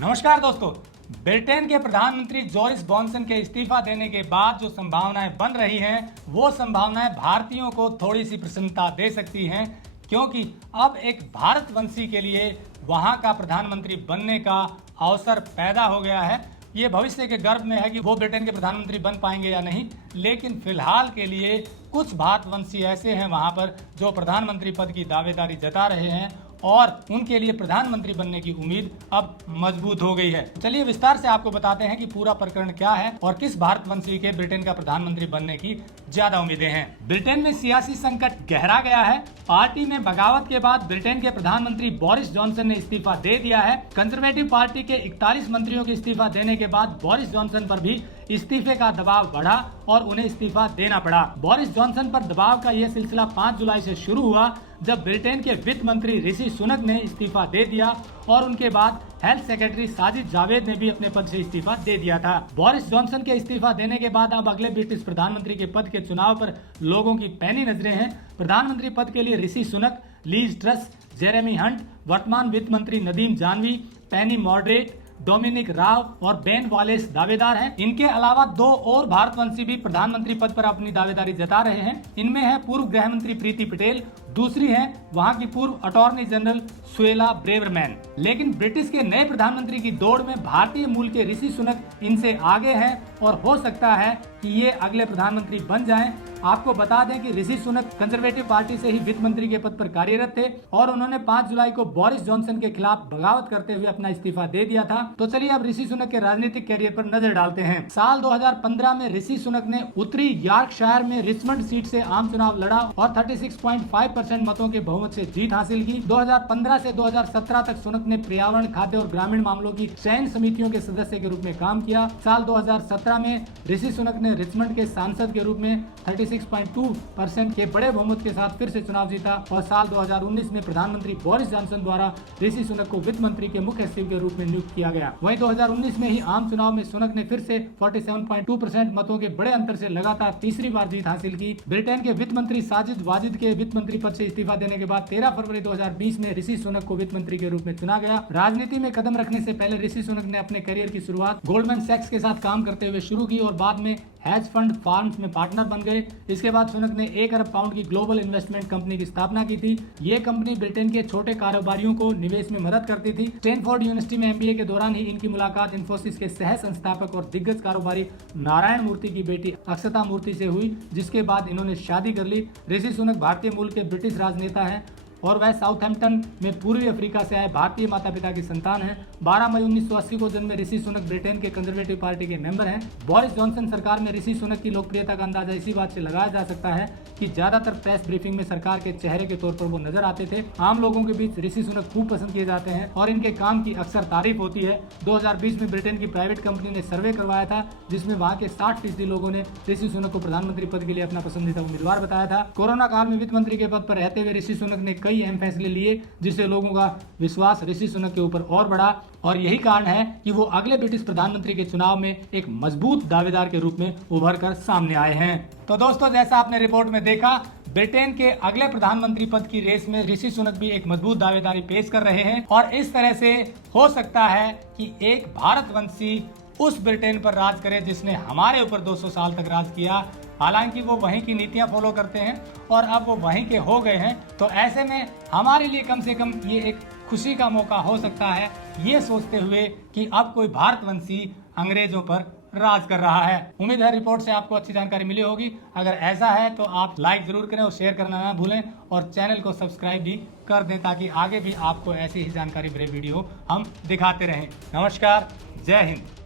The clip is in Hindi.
नमस्कार दोस्तों। ब्रिटेन के प्रधानमंत्री जोरिस जॉनसन के इस्तीफा देने के बाद जो संभावनाएं बन रही हैं वो संभावनाएं भारतीयों को थोड़ी सी प्रसन्नता दे सकती हैं, क्योंकि अब एक भारतवंशी के लिए वहां का प्रधानमंत्री बनने का अवसर पैदा हो गया है। ये भविष्य के गर्भ में है कि वो ब्रिटेन के प्रधानमंत्री बन पाएंगे या नहीं, लेकिन फिलहाल के लिए कुछ भारतवंशी ऐसे हैं वहां पर जो प्रधानमंत्री पद की दावेदारी जता रहे हैं और उनके लिए प्रधानमंत्री बनने की उम्मीद अब मजबूत हो गई है। चलिए विस्तार से आपको बताते हैं कि पूरा प्रकरण क्या है और किस भारतवंशी के ब्रिटेन का प्रधानमंत्री बनने की ज्यादा उम्मीदें हैं। ब्रिटेन में सियासी संकट गहरा गया है। पार्टी में बगावत के बाद ब्रिटेन के प्रधानमंत्री बोरिस जॉनसन ने इस्तीफा दे दिया है। कंजर्वेटिव पार्टी के 41 मंत्रियों के इस्तीफा देने के बाद बोरिस जॉनसन पर भी इस्तीफे का दबाव बढ़ा और उन्हें इस्तीफा देना पड़ा। बोरिस जॉनसन पर दबाव का यह सिलसिला 5 जुलाई से शुरू हुआ, जब ब्रिटेन के वित्त मंत्री ऋषि सुनक ने इस्तीफा दे दिया और उनके बाद हेल्थ सेक्रेटरी साजिद जावेद ने भी अपने पद से इस्तीफा दे दिया था। बोरिस जॉनसन के इस्तीफा देने के बाद अब अगले ब्रिटिश प्रधानमंत्री के पद के चुनाव पर लोगों की पैनी नजरें हैं। प्रधानमंत्री पद के लिए Rishi Sunak, Liz Truss, Jeremy Hunt, वर्तमान वित्त मंत्री Nadhim Zahawi, Penny Mordaunt, Dominic Raab और बेन वॉलेस दावेदार हैं। इनके अलावा 2 और भारतवंशी भी प्रधानमंत्री पद पर अपनी दावेदारी जता रहे हैं। इनमें है पूर्व गृह मंत्री प्रीति पटेल, दूसरी है वहां की पूर्व अटॉर्नी जनरल सुएला ब्रेवरमैन। लेकिन ब्रिटिश के नए प्रधानमंत्री की दौड़ में भारतीय मूल के ऋषि सुनक इनसे आगे हैं और हो सकता है कि ये अगले प्रधानमंत्री बन जाएं। आपको बता दें कि ऋषि सुनक कंजर्वेटिव पार्टी से ही वित्त मंत्री के पद पर कार्यरत थे और उन्होंने 5 जुलाई को बोरिस जॉनसन के खिलाफ बगावत करते हुए अपना इस्तीफा दे दिया था। तो चलिए अब ऋषि सुनक के राजनीतिक कैरियर पर नजर डालते हैं। साल 2015 में ऋषि सुनक ने उत्तरी यॉर्कशायर में रिचमंड सीट से आम चुनाव लड़ा और 36.5% मतों के बहुमत से जीत हासिल की। 2015 से 2017 तक सुनक ने पर्यावरण, खाद्य और ग्रामीण मामलों की चयन समितियों के सदस्य के रूप में काम किया। साल 2017 में ऋषि सुनक ने रिचमंड के सांसद के रूप में 36.2% के बड़े बहुमत के साथ फिर से चुनाव जीता और साल 2019 में प्रधानमंत्री बोरिस जॉनसन द्वारा ऋषि सुनक को वित्त मंत्री के मुख्य सचिव के रूप में नियुक्त किया गया। वहीं 2019 में ही आम चुनाव में सुनक ने फिर से 47.2% मतों के बड़े अंतर से लगातार तीसरी बार जीत हासिल की। ब्रिटेन के वित्त मंत्री साजिद वाजिद के वित्त मंत्री पद से इस्तीफा देने के बाद 13 फरवरी 2020 में ऋषि सुनक को वित्त मंत्री के रूप में चुना गया। राजनीति में कदम रखने से पहले ऋषि सुनक ने अपने करियर की शुरुआत गोल्डमैन सैक्स के साथ काम करते हुए शुरू की और बाद में हेज फंड फार्म्स में पार्टनर बन गए। इसके बाद सुनक ने 1 अरब पाउंड की ग्लोबल इन्वेस्टमेंट कंपनी की स्थापना की थी। ये कंपनी ब्रिटेन के छोटे कारोबारियों को निवेश में मदद करती थी। स्टैनफोर्ड यूनिवर्सिटी में MBA के दौरान ही इनकी मुलाकात इन्फोसिस के सह संस्थापक और दिग्गज कारोबारी नारायण मूर्ति की बेटी अक्षता मूर्ति से हुई, जिसके बाद इन्होंने शादी कर ली। ऋषि सुनक भारतीय मूल के ब्रिटिश राजनेता है और वह साउथहैम्पटन में पूर्वी अफ्रीका से आए भारतीय माता पिता की संतान है। 12 मई 1980 को जन्मे ऋषि सुनक ब्रिटेन के कंजर्वेटिव पार्टी के मेंबर हैं। बोरिस जॉनसन सरकार में ऋषि सुनक की लोकप्रियता का अंदाजा इसी बात से लगाया जा सकता है कि ज्यादातर प्रेस ब्रीफिंग में सरकार के चेहरे के तौर पर वो नजर आते थे। आम लोगों के बीच ऋषि सुनक खूब पसंद किए जाते हैं और इनके काम की अक्सर तारीफ होती है। 2020 में ब्रिटेन की प्राइवेट कंपनी ने सर्वे करवाया था, जिसमें वहाँ के 60% लोगों ने ऋषि सुनक को प्रधानमंत्री पद के लिए अपना पसंदीदा उम्मीदवार बताया था। कोरोना काल में वित्त मंत्री के पद पर रहते हुए ऋषि सुनक ने कई अहम फैसले लिए, जिससे लोगों का विश्वास ऋषि सुनक के ऊपर और बढ़ा और यही कारण है कि वो अगले ब्रिटिश प्रधानमंत्री के चुनाव में एक मजबूत दावेदार के रूप में उभर कर सामने आए हैं। तो दोस्तों, जैसा आपने रिपोर्ट में देखा, ब्रिटेन के अगले प्रधानमंत्री पद की रेस में ऋषि सुनक भी एक मजबूत दावेदारी पेश कर रहे हैं और इस तरह से हो सकता है कि एक भारतवंशी उस ब्रिटेन पर राज करे जिसने हमारे ऊपर 200 साल तक राज किया। हालांकि वो वहीं की नीतियां फॉलो करते हैं और अब वो वहीं के हो गए हैं, तो ऐसे में हमारे लिए कम से कम ये एक खुशी का मौका हो सकता है, ये सोचते हुए कि अब कोई भारतवंशी अंग्रेजों पर राज कर रहा है। उम्मीद है रिपोर्ट से आपको अच्छी जानकारी मिली होगी। अगर ऐसा है तो आप लाइक जरूर करें और शेयर करना ना भूलें और चैनल को सब्सक्राइब भी कर दें, ताकि आगे भी आपको ऐसी ही जानकारी भरे वीडियो हम दिखाते रहें। नमस्कार, जय हिंद।